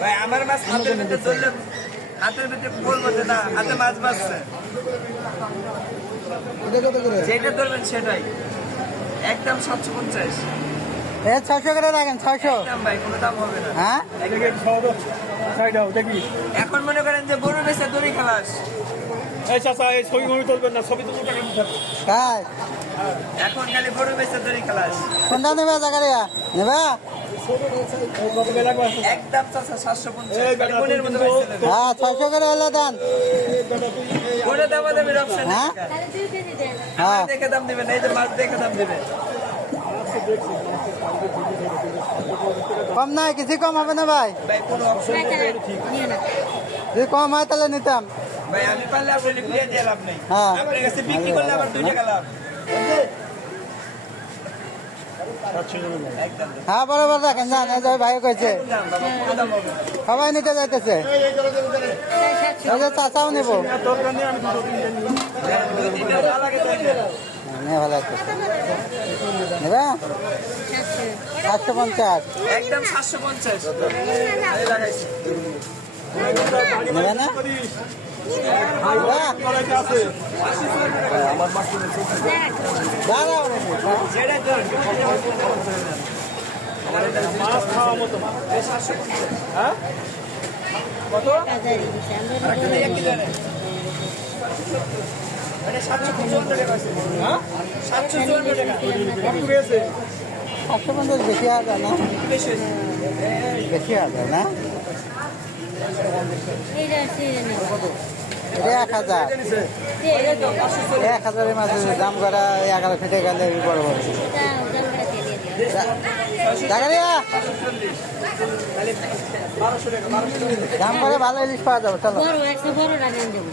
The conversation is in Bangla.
ভাই আমার মাছ হাতের ভিতরে ধরলে হাতের ভিতরে বলবো যে না হাতে মাছ বাঁচছে, যেটা ধরবেন সেটাই একদম 750। 600 করে রাখেন, 600। একদম ভাই কোনো দাম হবে না। হ্যাঁ, এখন মনে করেন যে বড় বেশে দড়ি খালাস, কাজ এখন খালি বড় বেশে দড়ি খালাস। কোনটা নেবে জাকারিয়া? নেবে? একদম 750 খালি মনের মতো বেচে দেবে। হ্যাঁ, 600 করে হলে দেন। কোনো দাম দেবেন অপশন হ্যাঁ? হ্যাঁ দেখে দাম দিবেন, এই যে মাছ দেখে দাম দিবেন। কম নাই, কিছু কম হবে না ভাই? ভাই কোনো অপশন নেই। যদি কম হয় তাহলে নিতাম। ভাই আমি পারলে আপনি ঘুরিয়ে দিয়ে লাভ নেই, হ্যাঁ। আপনার কাছে বিক্রি করলে আবার 2 টাকা লাভ। একদম হ্যাঁ, বরাবর রাখেন, জান এই যে ভাই কইছে দাম বাবা, কোনো দাম হবে না। সবাই নিতে যাইতেছে। এই যে চাচাও নেবো। দুই তিনটা না লাগে তাই না। নিয়ে ভালো লাগতেছে। নেবে? 750। একদম 750 এই লাগাইছি। নেবে না? দাঁড়াও নাকি? যেটা ধরুন মাছ খাওয়া মতো এই 750। হ্যাঁ কত একটা দিয়ে কি জানেন মানে 755 টাকা আছে। হ্যাঁ 754 টাকা কত গেছে? 750 বেশি হওয়া যায় না? বেশি হয়েছে। বেশি হওয়া যায় না? এটা 1000। 1000-এর মাঝে দাম করা 11 ফিটে গেলে বড় বড়। জাকারিয়া, খালি 1200 টাকা 1200 টাকা দাম করে ভালো ইলিশ পাওয়া যাবে, চলো। বড় 100 বড় রাখেন দেবো।